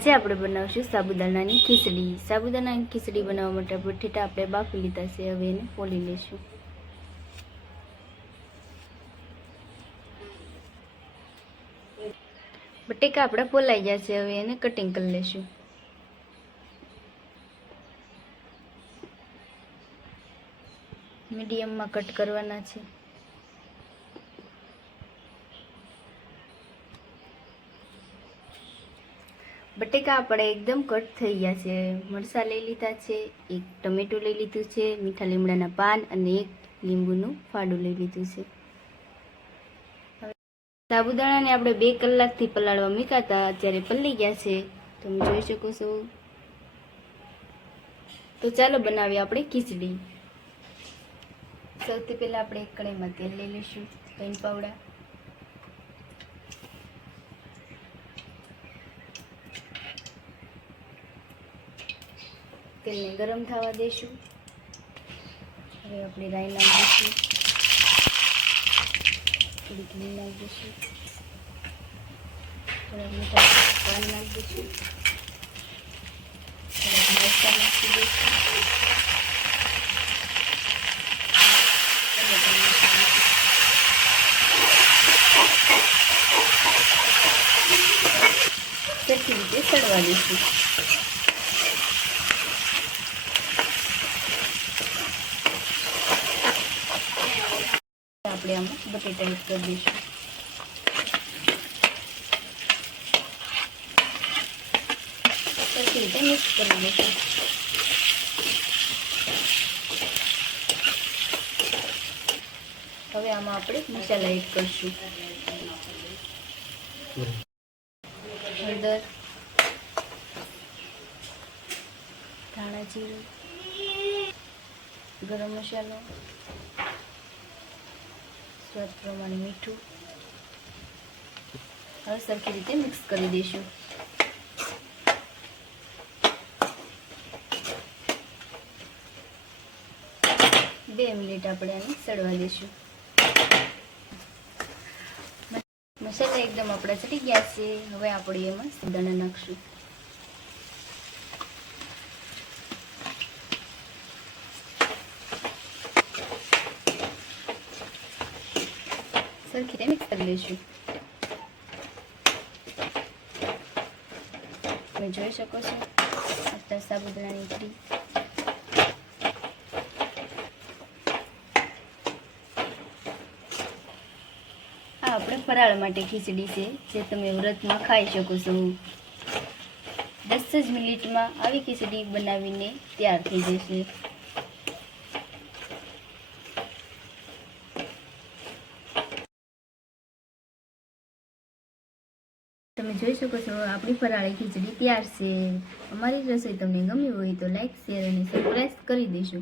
આજે આપણે બનાવશું સાબુદાણાની ખીચડી। સાબુદાણાની ખીચડી બનાવવા માટે બટેટા આપણે બાફી લીધા છે, હવે એને ફોલી લઈશું। બટેકા આપણા ફોલાઈ ગયા છે, હવે એને કટિંગ કરી લઈશું। મીડિયમમાં કટ કરવાના છે। બટેકા આપણે એકદમ કટ થઈ ગયા છે। મરચાં લઈ લીધા છે, એક ટમેટું લઈ લીધું છે, મીઠા લીમડાના પાન અને એક લીંબુનું ફાડું લઈ લીધું છે। સાબુદાણાને આપણે 2 કલાકથી પલાળવા મૂક્યા હતા, અત્યારે પલળી ગયા છે, તમે જોઈ શકો છો। તો ચાલો બનાવીએ આપણે ખીચડી। સૌથી પહેલા આપણે એક કઢાઈમાં તેલ લઈ લઈશું, તૈન પાવડા। તેલને ગરમ થવા દઈશું। હવે આપણે રાઈ નાખીશું, થોડી ઘી નાખીશું, થોડા મીઠા પાન નાખીશું, થોડા મરચાં નાખી દઈશું, સરખી રીતે સળવા દઈશું। આપણે આમાં બટેટા એડ કરી દઈશું। સરખી રીતે મિક્સ કરી દઈશું। હવે આમાં આપણે મસાલા એડ કરીશું, હળદર, ધાણા જીરું, ગરમ મસાલો, સ્વાદ પ્રમાણે મીઠું। હવે સરખી રીતે મિક્સ કરી દઈશું। બે મિનિટ આપણે આને સળવા દઈશું। મસાલા એકદમ આપણા ચડી ગયા છે, હવે આપણે એમાં સાબુદાણા નાખશું। સરખી રીતે મિક્સ કરી લઈશું। તમે જોઈ શકો છો અત્યારે સાબુદાણાની ખીચડી। આ આપણે ફરાળ માટે ખીચડી છે, જે તમે વ્રતમાં ખાઈ શકો છો। 10 જ મિનિટમાં આવી ખીચડી બનાવીને તૈયાર થઈ જશે। તમે જોઈ શકો છો આપણી ફરાળી ખીચડી તૈયાર છે। અમારી રસોઈ તમને ગમી હોય તો લાઈક, શેર અને સબસ્ક્રાઇબ કરી દેજો।